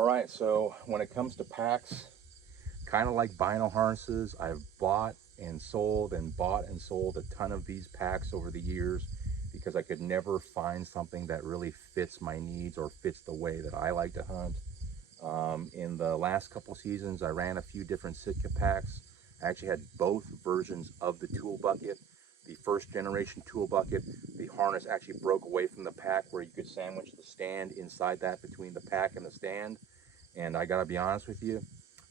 All right, so when it comes to packs, kind of like vinyl harnesses, I've bought and sold and bought and sold a ton of these packs over the years because I could never find something that really fits my needs or fits the way that I like to hunt. In the last couple seasons, I ran a few different Sitka packs. I actually had both versions of the tool bucket. The first generation tool bucket, the harness actually broke away from the pack where you could sandwich the stand inside that between the pack and the stand. And I gotta be honest with you,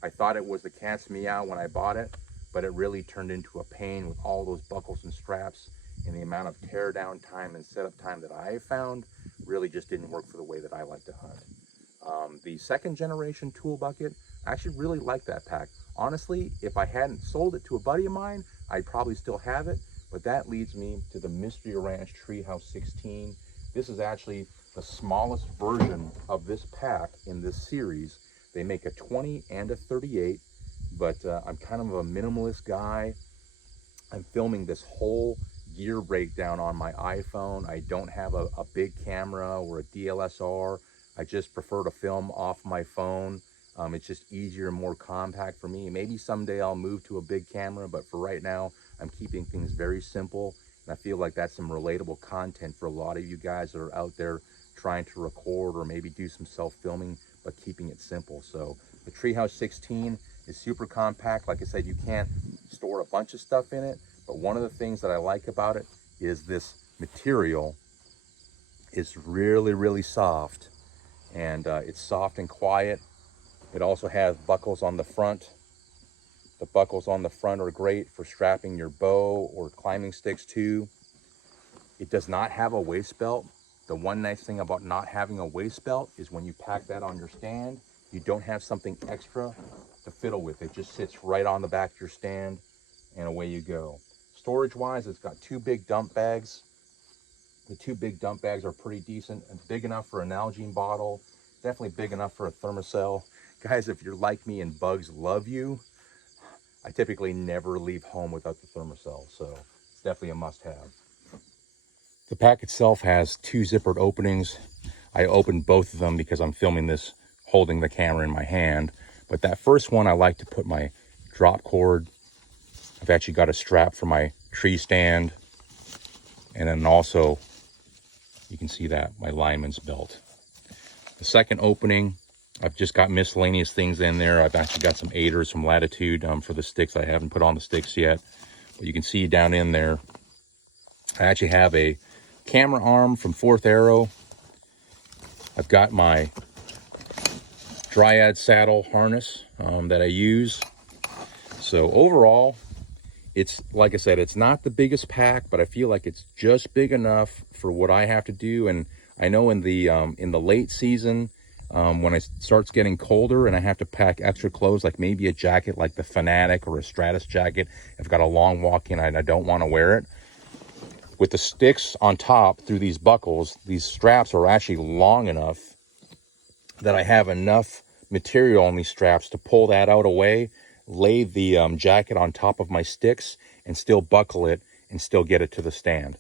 I thought it was the cat's meow when I bought it, but it really turned into a pain with all those buckles and straps, and the amount of tear down time and setup time that I found really just didn't work for the way that I like to hunt. The second generation tool bucket, I actually really like that pack. Honestly, if I hadn't sold it to a buddy of mine, I'd probably still have it, but that leads me to the Mystery Ranch Treehouse 16. This is actually the smallest version of this pack in this series. They make a 20 and a 38, but I'm kind of a minimalist guy. I'm filming this whole gear breakdown on my iPhone. I don't have a big camera or a DSLR. I just prefer to film off my phone. It's just easier and more compact for me. Maybe someday I'll move to a big camera, but for right now, I'm keeping things very simple. And I feel like that's some relatable content for a lot of you guys that are out there trying to record or maybe do some self-filming, but keeping it simple. So the Treehouse 16 is super compact. Like I said, you can't store a bunch of stuff in it, but one of the things that I like about it is this material is really, really soft. And it's soft and quiet. It also has buckles on the front. The buckles on the front are great for strapping your bow or climbing sticks to. It does not have a waist belt. The one nice thing about not having a waist belt is when you pack that on your stand, you don't have something extra to fiddle with. It just sits right on the back of your stand and away you go. Storage wise, it's got two big dump bags. The two big dump bags are pretty decent and big enough for an Nalgene bottle, definitely big enough for a Thermacell. Guys, if you're like me and bugs love you, I typically never leave home without the Thermacell, so it's definitely a must-have. The pack itself has two zippered openings. I opened both of them because I'm filming this holding the camera in my hand, but that first one I like to put my drop cord. I've actually got a strap for my tree stand, and then also you can see that my lineman's belt. The second opening, I've just got miscellaneous things in there. I've actually got some aiders from Latitude for the sticks. I haven't put on the sticks yet, but you can see down in there, I actually have a camera arm from 4th Arrow. I've got my Dryad saddle harness that I use. So overall, it's, like I said, it's not the biggest pack, but I feel like it's just big enough for what I have to do. And I know in the late season, when it starts getting colder and I have to pack extra clothes, like maybe a jacket like the Fanatic or a Stratus jacket, I've got a long walk in and I don't want to wear it. With the sticks on top through these buckles, these straps are actually long enough that I have enough material on these straps to pull that out away, lay the jacket on top of my sticks, and still buckle it and still get it to the stand.